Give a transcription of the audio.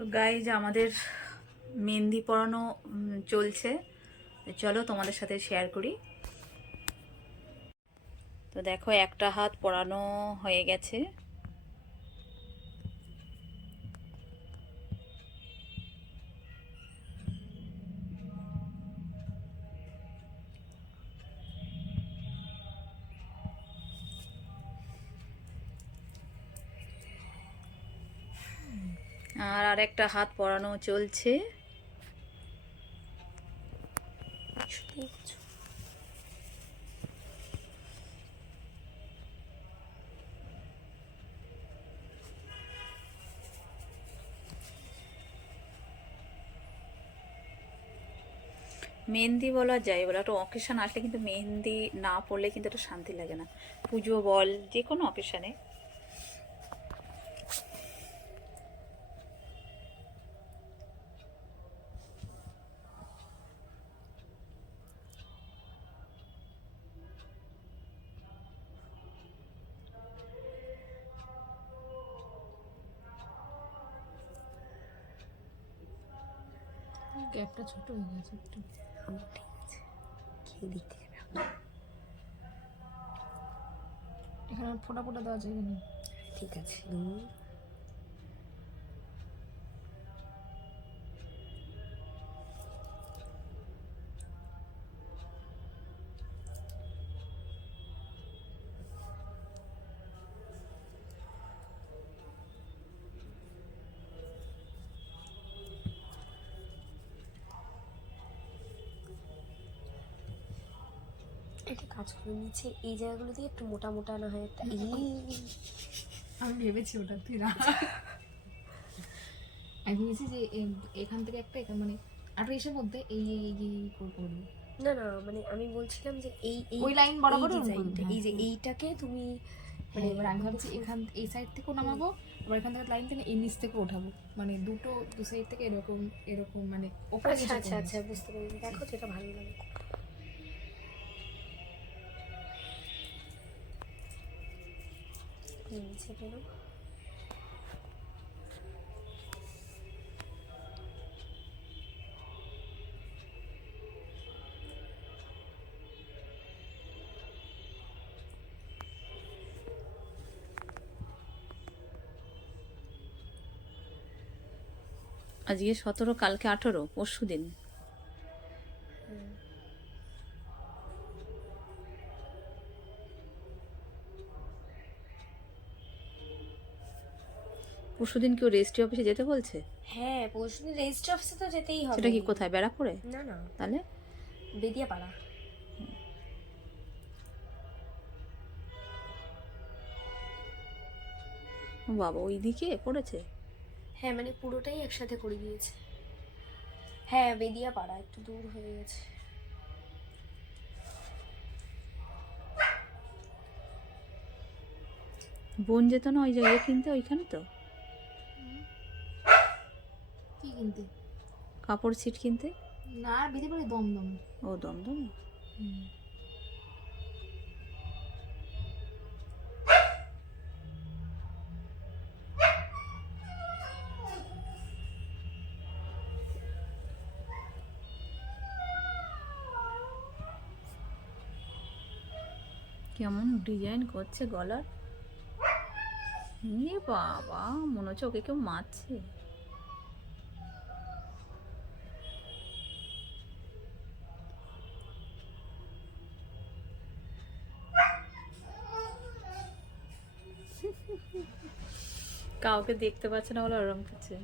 তো গাইজ আমাদের মেহেন্দি পরানো চলছে। চলো তোমাদের সাথে শেয়ার করি। তো দেখো, একটা হাত পরানো হয়ে গেছে। আর আরেকটা হাত পরানো চলছে। মেহেন্দি বলা যায়, বলে একটা অকেশন আসলে কিন্তু মেহেন্দি না পড়লে কিন্তু একটা শান্তি লাগে না। পুজো বল যে কোনো অকেশনে গ্যাপটা ছোট হয়ে গেছে একটু। ঠিক আছে খেয়ে দিতে এখানে ফোটা ফোটা দেওয়া যায় না ঠিক আছে একটা কাজ করে নিচ্ছে এই জায়গাগুলো দিয়ে একটু মোটা মোটা না হয় একটা আমি ভেবেছি ওটা তুই আমি ভেবেছি যে এখান থেকে একটা এখান মানে আঠাইশের মধ্যে এই এই এই করব। না না মানে আমি বলছিলাম যে এই ওই লাইন বরাবর এই করবি, এই যে হ্যাঁ। এইটাকে তুমি মানে এবার আমি ভাবছি এখান এই সাইড থেকেও নামাবো আবার এখান থেকে লাইন থেকে এই নিচ থেকে ওঠাবো। মানে দুটো দু সাইড থেকে এরকম এরকম মানে ওপরে আচ্ছা আচ্ছা আচ্ছা বুঝতে পেরেছি। দেখো যেটা ভালো সেটা নাও। আজকে সতেরো কালকে আঠেরো পরশু দিন পরশু দিন কেউ রেজিস্ট্রি অফিসে যেতে বলছে? হ্যাঁ পরশুদিন রেজিস্ট্রি অফিসে তো যেতেই হবে। সেটা কি কোথায়? ব্যারাকপুরে না না। তাহলে? বেদিয়াপাড়া। বাবা ওইদিকে পড়েছে? হ্যাঁ মানে পুরোটাই একসাথে করে দিয়েছে। হ্যাঁ বেদিয়াপাড়া একটু দূর হয়ে গেছে। বোন যেত না ওই জায়গায় কিনতে ওইখানে তো? কিনতে। কাপড় ছিট কিনতে? না বেঁধে পড়ে দমদম। ও দমদম? কেমন ডিজাইন করছে গলার? বাবা মনে হচ্ছে ওকে কেউ মারছে। কাউকে দেখতে পাচ্ছে না বলে ওরম করছে